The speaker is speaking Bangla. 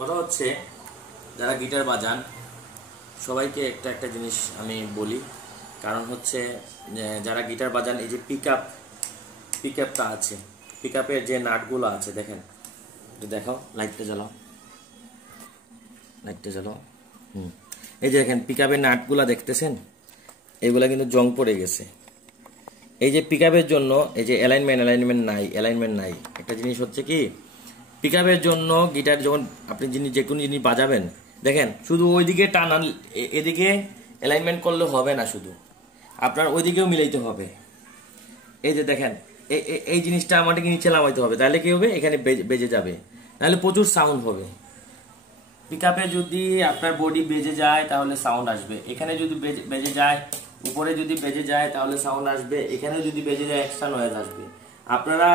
কথা হচ্ছে যারা গিটার বাজান সবাইকে একটা একটা জিনিস আমি বলি, কারণ হচ্ছে যারা গিটার বাজান এই যে পিকআপটা আছে, পিকআপের যে নাটগুলো আছে দেখেন, দেখাও, লাইটটা জ্বালাও। এই যে দেখেন পিকআপের নাটগুলা দেখতেছেন, এগুলা কিন্তু জং পড়ে গেছে। এই যে পিকআপের জন্য এই যে অ্যালাইনমেন্ট নাই। একটা জিনিস হচ্ছে কি, পিকআপের জন্য গিটার যখন আপনি যে কোনো জিনিস বাজাবেন, দেখেন শুধু ওইদিকে টানান, এদিকে অ্যালাইনমেন্ট করলে হবে না, শুধু আপনার ওইদিকেও মিলাইতে হবে। এই যে দেখেন এই জিনিসটা আমাদেরকে নিচে নামাইতে হবে, তাহলে কি হবে, এখানে বেজে যাবে, তাহলে প্রচুর সাউন্ড হবে। পিকআপে যদি আপনার বডি বেজে যায় তাহলে সাউন্ড আসবে, এখানে যদি বেজে যায়, উপরে যদি বেজে যায় তাহলে সাউন্ড আসবে, এখানে যদি বেজে যায় এক্সট্রা নয়েজ আসবে। আপনারা